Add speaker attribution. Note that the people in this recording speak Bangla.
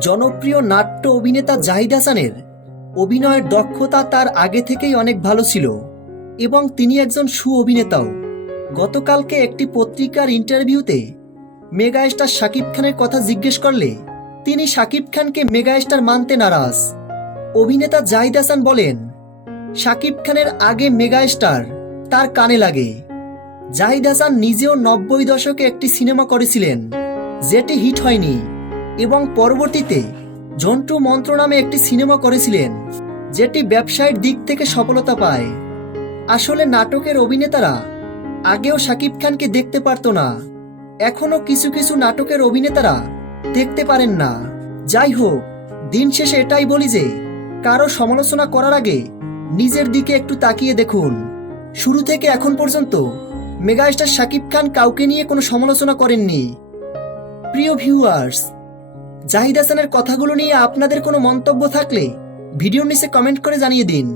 Speaker 1: জনপ্রিয় নাট্য অভিনেতা জাহিদ হাসানের অভিনয়ের দক্ষতা তার আগে থেকেই অনেক ভালো ছিল এবং তিনি একজন সু অভিনেতাও গতকালকে একটি পত্রিকার ইন্টারভিউতে মেগা স্টার শাকিব খানের কথা জিজ্ঞেস করলে তিনি শাকিব খানকে মেগা স্টার মানতে নারাজ। অভিনেতা জাহিদ হাসান বলেন, শাকিব খানের আগে মেগা স্টার তার কানে লাগে। জাহিদ হাসান নিজেও নব্বই দশকে একটি সিনেমা করেছিলেন, যেটি হিট হয়নি। এবং পরবর্তীতে জন্টু মন্ত্র নামে একটি সিনেমা করেছিলেন, যেটি ব্যবসায়ের দিক থেকে সফলতা পায়। আসলে নাটকের অভিনেতারা আগেও শাকিব খানকে দেখতে পারতো না। এখনও কিছু কিছু নাটকের অভিনেতারা দেখতে পারেন না। যাই হোক, দিন শেষে এটাই বলি যে, কারও সমালোচনা করার আগে নিজের দিকে একটু তাকিয়ে দেখুন। শুরু থেকে এখন পর্যন্ত মেগাস্টার শাকিব খান কাউকে নিয়ে কোনো সমালোচনা করেননি। প্রিয় ভিউয়ার্স জাহিদ হাসানের কথাগুলো নিয়ে আপনাদের কোনো মন্তব্য থাকলে ভিডিওর নিচে কমেন্ট করে জানিয়ে দিন।